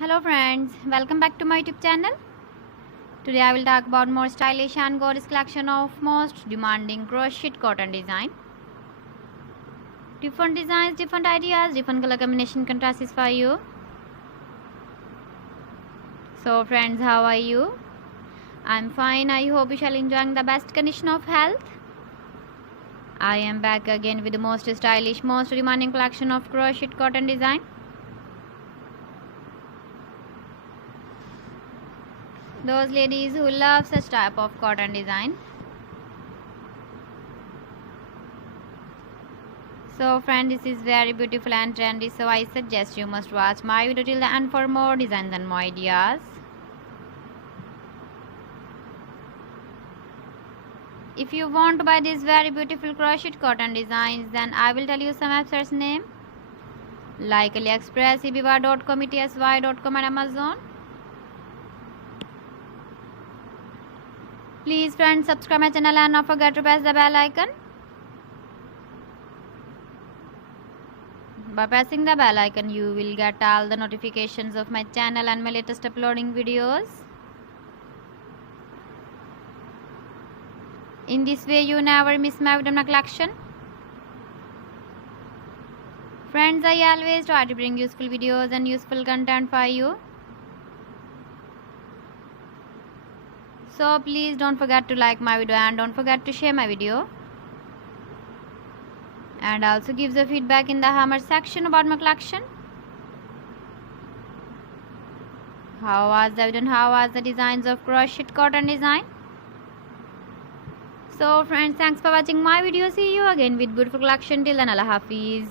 Hello friends, welcome back to my YouTube channel. Today I will talk about more stylish and gorgeous collection of most demanding crochet cotton design. Different designs, different ideas, different color combination contrasts for you. So friends, how are you? I'm fine. I hope you shall enjoying the best condition of health. I am back again with the most stylish, most demanding collection of crochet cotton design. Those ladies who love such type of cotton design. So friend, this is very beautiful and trendy, so I suggest you must watch my video till the end for more designs and more ideas. If you want to buy these very beautiful crochet cotton designs, then I will tell you some websites name like AliExpress, ebiva.com, etsy.com and Amazon. Please friends, subscribe my channel and not forget to press the bell icon. By pressing the bell icon, you will get all the notifications of my channel and my latest uploading videos. In this way, you never miss my video collection. Friends, I always try to bring useful videos and useful content for you. So please don't forget to like my video and don't forget to share my video. And also give the feedback in the comment section about my collection. How was the video and how was the designs of crochet cotton design? So friends, thanks for watching my video. See you again with beautiful collection. Till then, Allah Hafiz.